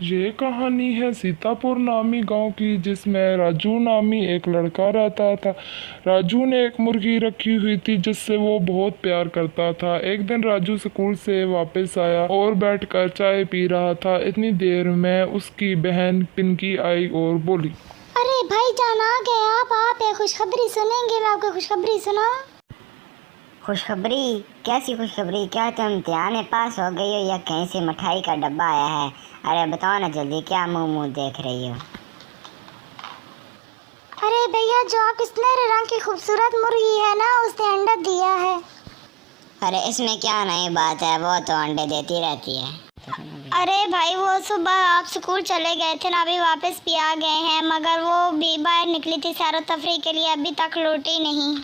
ये कहानी है सीतापुर नामी गांव की, जिसमें राजू नामी एक लड़का रहता था। राजू ने एक मुर्गी रखी हुई थी जिससे वो बहुत प्यार करता था। एक दिन राजू स्कूल से वापस आया और बैठकर चाय पी रहा था। इतनी देर में उसकी बहन पिंकी आई और बोली, अरे भाईजान आ गए आप ये खुशखबरी सुनेंगे। मैं आपको खुशखबरी सुनाऊं? खुशखबरी? कैसी खुशखबरी? क्या तुम इम्तिहान में पास हो गई हो या कहीं से मिठाई का डब्बा आया है? अरे बताओ ना जल्दी, क्या मुंह मुंह देख रही हो? अरे भैया, जो आपकी सुनहरे रंग की खूबसूरत मुर्गी है ना, उसने अंडा दिया है। अरे इसमें क्या नई बात है, वो तो अंडे देती रहती है। अरे भाई, वो सुबह आप स्कूल चले गए थे ना, अभी वापस भी आ गए हैं, मगर वो भी बाहर निकली थी सैर तफरी के लिए, अभी तक लौटी नहीं।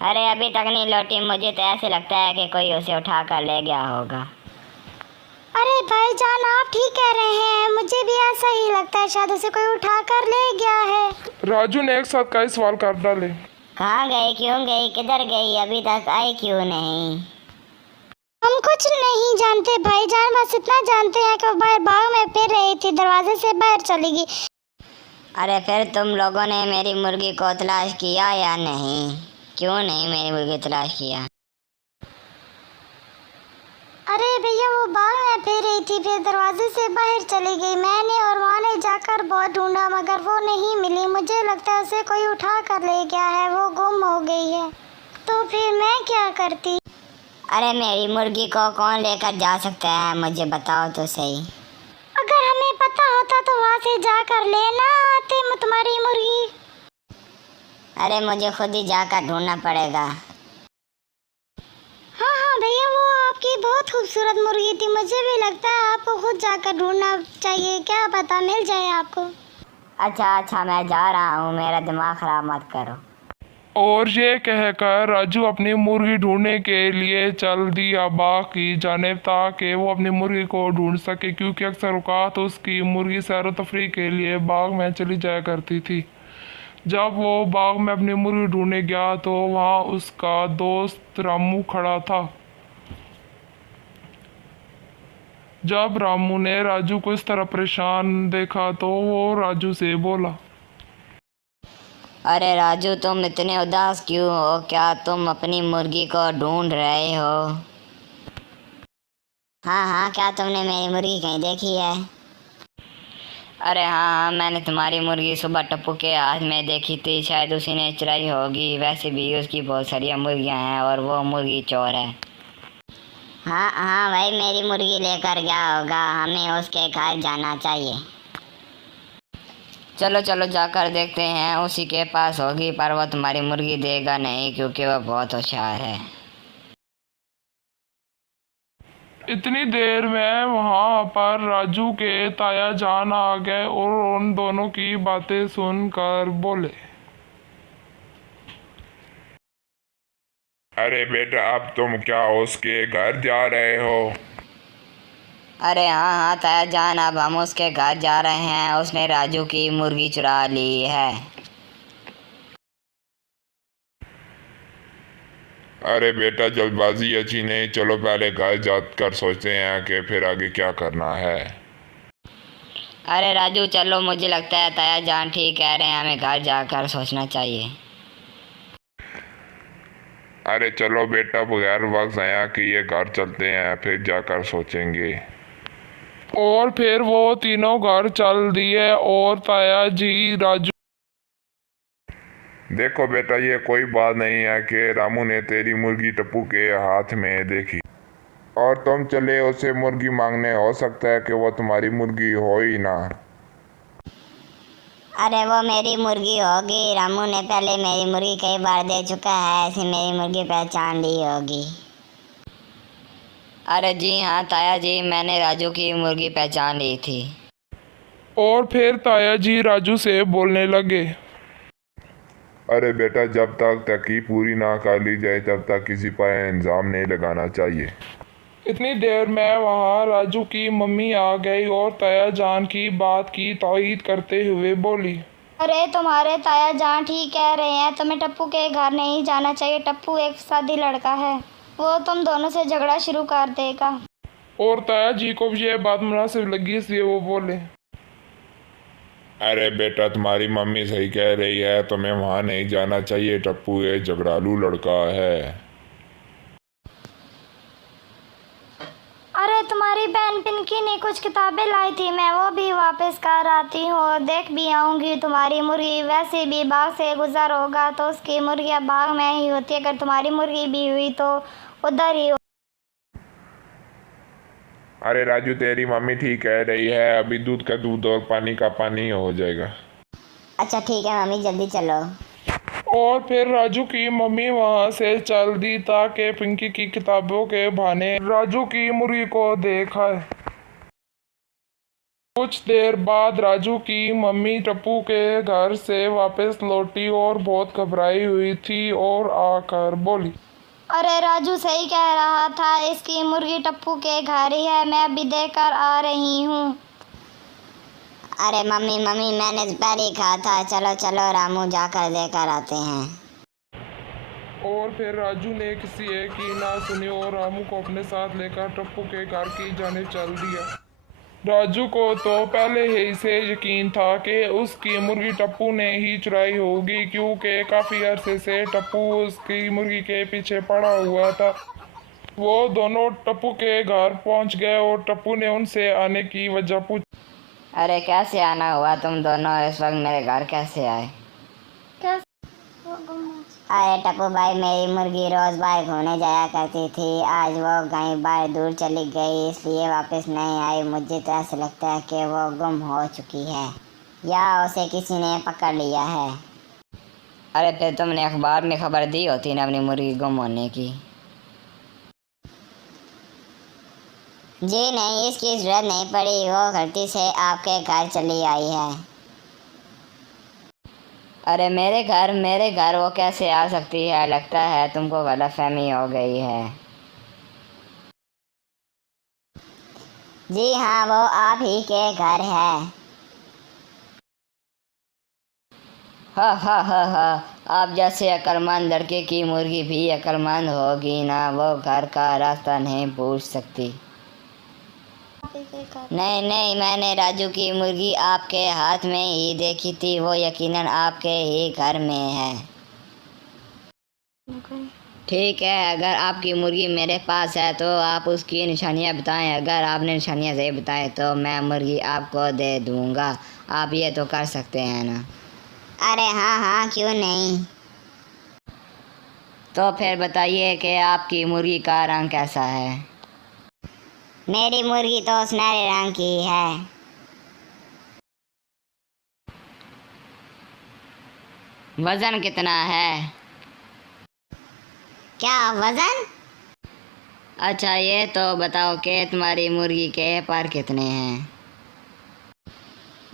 अरे अभी तक नहीं लौटी? मुझे तो ऐसे लगता है कि कोई उसे उठा कर ले गया होगा। अरे भाईजान, आप ठीक कह रहे हैं, मुझे भी ऐसा ही लगता है, शायद उसे कोई उठा कर ले गया है। राजू ने एक साथ कई सवाल कर डाले। कहाँ गई, क्यों गई, किधर गई, अभी तक आई क्यों नहीं? हम कुछ नहीं जानते भाईजान, बस इतना जानते हैं कि वो बाहर बाग में फिर रही थी, दरवाजे से बाहर चली गई। अरे फिर तुम लोगों ने मेरी मुर्गी को तलाश किया या नहीं? क्यों नहीं मेरी मुर्गी तलाश किया? अरे भैया, वो बाग में फिर रही थी, फिर दरवाजे से बाहर चली गई। मैंने और माँ ने जाकर बहुत ढूंढा, मगर वो नहीं मिली। मुझे लगता है उसे कोई उठा कर ले गया है, वो गुम हो गई है। तो फिर मैं क्या करती? अरे मेरी मुर्गी को कौन लेकर जा सकता है, मुझे बताओ तो सही। अगर हमें पता होता तो वहाँ से जाकर लेना आते तुम्हारी मुर्गी। अरे मुझे खुद ही जाकर ढूंढना पड़ेगा। हाँ हाँ भैया, वो आपकी बहुत खूबसूरत मुर्गी थी, मुझे भी लगता है आपको खुद जाकर ढूंढना चाहिए, क्या पता मिल जाए आपको। अच्छा अच्छा, मैं जा रहा हूँ, मेरा दिमाग खराब मत करो। और ये कहकर राजू अपनी मुर्गी ढूंढने के लिए चल दिया बाग की जानिब, ताकि वो अपनी मुर्गी को ढूंढ सके, क्योंकि अक्सर औकात उसकी मुर्गी सैर तफरी के लिए बाग में चली जाया करती थी। जब वो बाग में अपनी मुर्गी ढूंढने गया तो वहाँ उसका दोस्त रामू खड़ा था। जब रामू ने राजू को इस तरह परेशान देखा तो वो राजू से बोला, अरे राजू, तुम इतने उदास क्यों हो? क्या तुम अपनी मुर्गी को ढूंढ रहे हो? हाँ हाँ, क्या तुमने मेरी मुर्गी कहीं देखी है? अरे हाँ हाँ, मैंने तुम्हारी मुर्गी सुबह टप्पू के हाथ में देखी थी, शायद उसी ने चुराई होगी। वैसे भी उसकी बहुत सारी मुर्गियाँ हैं और वो मुर्गी चोर है। हाँ हाँ भाई, मेरी मुर्गी लेकर गया होगा, हमें उसके घर जाना चाहिए। चलो चलो जाकर देखते हैं, उसी के पास होगी, पर वो तुम्हारी मुर्गी देगा नहीं क्योंकि वह बहुत होशियार है। इतनी देर में वहां पर राजू के ताया जान आ गए और उन दोनों की बातें सुनकर बोले, अरे बेटा, अब तुम क्या उसके घर जा रहे हो? अरे हाँ हाँ ताया जान, अब हम उसके घर जा रहे हैं, उसने राजू की मुर्गी चुरा ली है। अरे बेटा, जल्दबाजी अच्छी नहीं, चलो पहले घर जाकर सोचते हैं कि फिर आगे क्या करना है। अरे राजू चलो, मुझे लगता है ताया जान ठीक कह रहे हैं, हमें घर जाकर सोचना चाहिए। अरे चलो बेटा, बगैर वक्त आया कि ये घर चलते हैं, फिर जाकर सोचेंगे। और फिर वो तीनों घर चल दिए और ताया जी राजू। देखो बेटा, ये कोई बात नहीं है कि रामू ने तेरी मुर्गी टप्पू के हाथ में देखी और तुम चले उसे मुर्गी मांगने। हो सकता है कि वो तुम्हारी मुर्गी हो ही ना। अरे वो मेरी मुर्गी होगी, रामू ने पहले मेरी मुर्गी कई बार दे चुका है, ऐसे मेरी मुर्गी पहचान ली होगी। अरे जी हाँ ताया जी, मैंने राजू की मुर्गी पहचान ली थी। और फिर ताया जी राजू से बोलने लगे, अरे बेटा, जब तक तकी पूरी ना कर ली जाए तब तक किसी पर इल्ज़ाम नहीं लगाना चाहिए। इतनी देर में वहाँ राजू की मम्मी आ गई और ताया जान की बात की तायीद करते हुए बोली, अरे तुम्हारे ताया जान ठीक कह रहे हैं, तुम्हें टप्पू के घर नहीं जाना चाहिए। टप्पू एक सादी लड़का है, वो तुम दोनों से झगड़ा शुरू कर देगा। और ताया जी को भी ये बात मुनासिब लगी, इसलिए वो बोले। अरे बेटा, तुम्हारी मम्मी सही कह रही है, तुम्हें वहाँ नहीं जाना चाहिए। टप्पू ये झगड़ालू लड़का है। अरे तुम्हारी बहन पिंकी ने कुछ किताबें लाई थी, मैं वो भी वापस कर आती हूँ और देख भी आऊँगी तुम्हारी मुर्गी। वैसे भी बाग से गुजर होगा तो उसकी मुर्गियाँ बाग में ही होती है, अगर तुम्हारी मुर्गी भी हुई तो उधर ही। अरे राजू, तेरी मम्मी ठीक कह रही है, अभी दूध का दूध और पानी का पानी हो जाएगा। अच्छा ठीक है मम्मी, जल्दी चलो। और फिर राजू की मम्मी वहां से चल दी ताकि पिंकी की किताबों के बहाने राजू की मुर्गी को देखा। कुछ देर बाद राजू की मम्मी टप्पू के घर से वापस लौटी और बहुत घबराई हुई थी और आकर बोली। अरे राजू सही कह रहा था, इसकी मुर्गी टप्पू के घर ही है, मैं अभी देख कर आ रही हूँ। अरे मम्मी मम्मी, मैंने पहले ही कहा था, चलो चलो रामू जाकर लेकर आते हैं। और फिर राजू ने किसी एक की ना सुनी और रामू को अपने साथ लेकर टप्पू के घर की जानिब चल दिया। राजू को तो पहले ही से यकीन था कि उसकी मुर्गी टप्पू ने ही चुराई होगी, क्योंकि काफ़ी अरसे से टप्पू उसकी मुर्गी के पीछे पड़ा हुआ था। वो दोनों टप्पू के घर पहुंच गए और टप्पू ने उनसे आने की वजह पूछी। अरे कैसे आना हुआ तुम दोनों इस वक्त मेरे घर कैसे आए? अरे टप्पू भाई, मेरी मुर्गी रोज बाहर घूमने जाया करती थी, आज वो कहीं बाहर दूर चली गई इसलिए वापस नहीं आई। मुझे तो ऐसा लगता है कि वो गुम हो चुकी है या उसे किसी ने पकड़ लिया है। अरे फिर तुमने अखबार में खबर दी होती ना अपनी मुर्गी गुम होने की। जी नहीं, इसकी जरूरत नहीं पड़ी, वो गलती से आपके घर चली आई है। अरे मेरे घर वो कैसे आ सकती है? लगता है तुमको गलतफहमी हो गई है। जी हाँ, वो आप ही के घर है। हा, आप जैसे अक्लमंद लड़के की मुर्गी भी अक्लमंद होगी ना, वो घर का रास्ता नहीं पूछ सकती। नहीं नहीं, मैंने राजू की मुर्गी आपके हाथ में ही देखी थी, वो यकीनन आपके ही घर में है। ठीक है, अगर आपकी मुर्गी मेरे पास है तो आप उसकी निशानियां बताएं। अगर आपने निशानियां सही बताएं तो मैं मुर्गी आपको दे दूंगा। आप ये तो कर सकते हैं ना? अरे हाँ हाँ, क्यों नहीं। तो फिर बताइए कि आपकी मुर्गी का रंग कैसा है? मेरी मुर्गी तो सुनहरे रंग की है। वजन कितना है? क्या वजन? अच्छा ये तो बताओ कि तुम्हारी मुर्गी के पर कितने हैं?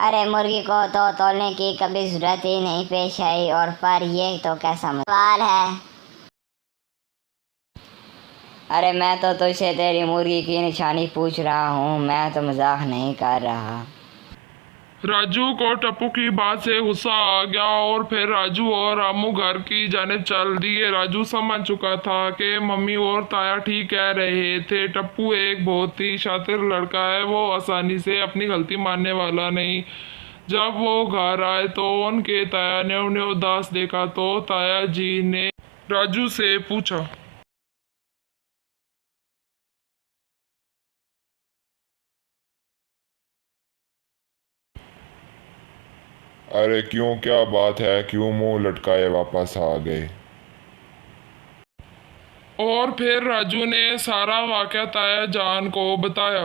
अरे मुर्गी को तो तोलने की कभी जरूरत ही नहीं पेश आई, और पर ये तो कैसा सवाल है? अरे मैं तो तुझसे तेरी मुर्गी की निशानी पूछ रहा हूँ, मैं तो मजाक नहीं कर रहा। राजू को टप्पू की बात से गुस्सा आ गया और फिर राजू और रामू घर की जानिब चल दिए। राजू समझ चुका था कि मम्मी और ताया ठीक कह रहे थे। टप्पू एक बहुत ही शातिर लड़का है, वो आसानी से अपनी गलती मानने वाला नहीं। जब वो घर आए तो उनके ताया ने उन्हें उदास देखा तो ताया जी ने राजू से पूछा। अरे क्यों, क्या बात है, क्यों मुंह लटकाए वापस आ गए? और फिर राजू ने सारा वाकया ताया जान को बताया।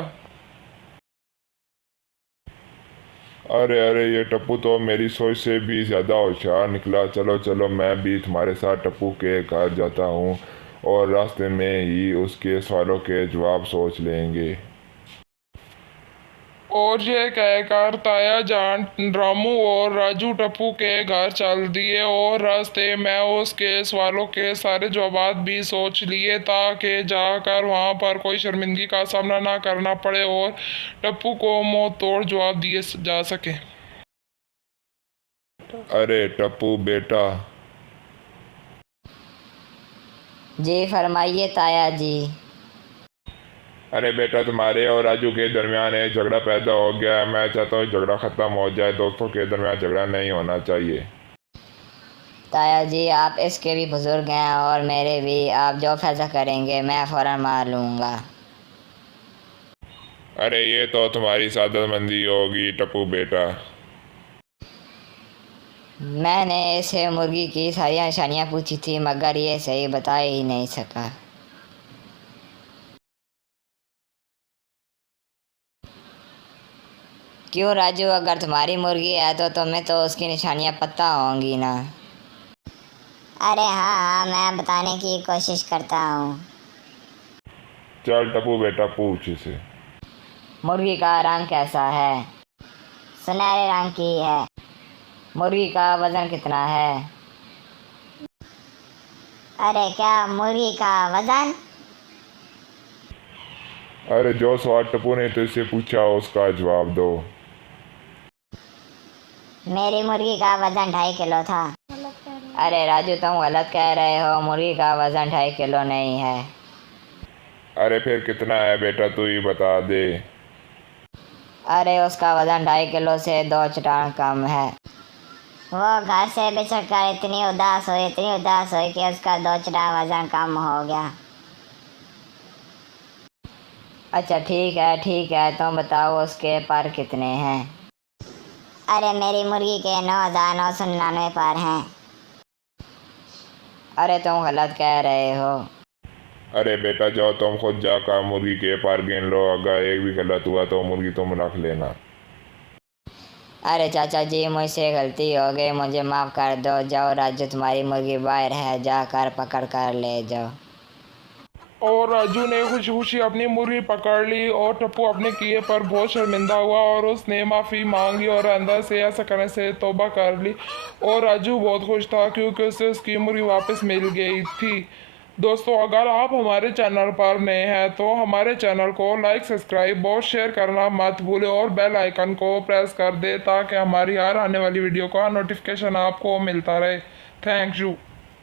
अरे अरे, ये टप्पू तो मेरी सोच से भी ज़्यादा होशियार निकला। चलो चलो, मैं भी तुम्हारे साथ टप्पू के घर जाता हूँ और रास्ते में ही उसके सवालों के जवाब सोच लेंगे। और ये कहकर ताया जान रामू और राजू टप्पू के घर चल दिए और रास्ते में उसके सवालों के सारे जवाब भी सोच लिए ताकि जाकर वहां पर कोई शर्मिंदगी का सामना ना करना पड़े और टप्पू को मुंह तोड़ जवाब दिए जा सके। अरे टप्पू बेटा। जी फरमाइए ताया जी। अरे बेटा, तुम्हारे और राजू के दरमियान एक झगड़ा पैदा हो गया है। मैं चाहता हूँ झगड़ा ख़त्म हो जाए। दोस्तों के दरमियान झगड़ा नहीं होना चाहिए। ताया जी, आप इसके भी बुजुर्ग हैं और मेरे भी। आप जो फैसला करेंगे मैं फ़ौरन मान लूँगा। अरे ये तो तुम्हारी सादतमंदी होगी टप्पू बेटा। मैंने इसे मुर्गी की सारी निशानियाँ पूछी थी मगर ये सही बता ही नहीं सका। क्यों राजू, अगर तुम्हारी मुर्गी है तो तुम्हें तो उसकी निशानियाँ पता होंगी ना। अरे हाँ हाँ, मैं बताने की कोशिश करता हूँ। चल टप्पू बेटा, पूछ इसे। मुर्गी का रंग कैसा है? सुनहरे रंग की है। मुर्गी का वज़न कितना है? अरे क्या मुर्गी का वजन? अरे जो सवाल टप्पू ने तुझसे पूछा उसका जवाब दो। मेरी मुर्गी का वजन 2.5 किलो था। अरे राजू, तुम गलत कह रहे हो। मुर्गी का वज़न 2.5 किलो नहीं है। अरे फिर कितना है बेटा, तू ही बता दे। अरे उसका वज़न 2.5 किलो से 2 चटान कम है। वो घर से बिछड़ कर इतनी उदास हुई कि उसका 2 चटा वजन कम हो गया। अच्छा ठीक है, तुम बताओ उसके पर कितने हैं? अरे मेरी मुर्गी के 9,999 पर हैं। अरे तुम गलत कह रहे हो। अरे बेटा जाओ, तुम खुद जाकर मुर्गी के पार गिन लो। अगर एक भी गलत हुआ तो मुर्गी तुम रख लेना। अरे चाचा जी, मुझसे गलती हो गई, मुझे माफ़ कर दो। जाओ राजू, तुम्हारी मुर्गी बाहर है, जाकर पकड़ कर ले जाओ। और राजू ने खुशी खुशी अपनी मुर्गी पकड़ ली और टप्पू अपने किए पर बहुत शर्मिंदा हुआ और उसने माफ़ी मांगी और अंदर से ऐसा करने से तौबा कर ली। और राजू बहुत खुश था क्योंकि उसे उसकी मुर्गी वापस मिल गई थी। दोस्तों, अगर आप हमारे चैनल पर नए हैं तो हमारे चैनल को लाइक, सब्सक्राइब और शेयर करना मत भूलें और बेल आइकन को प्रेस कर दें ताकि हमारी हर आने वाली वीडियो का नोटिफिकेशन आपको मिलता रहे। Thank you.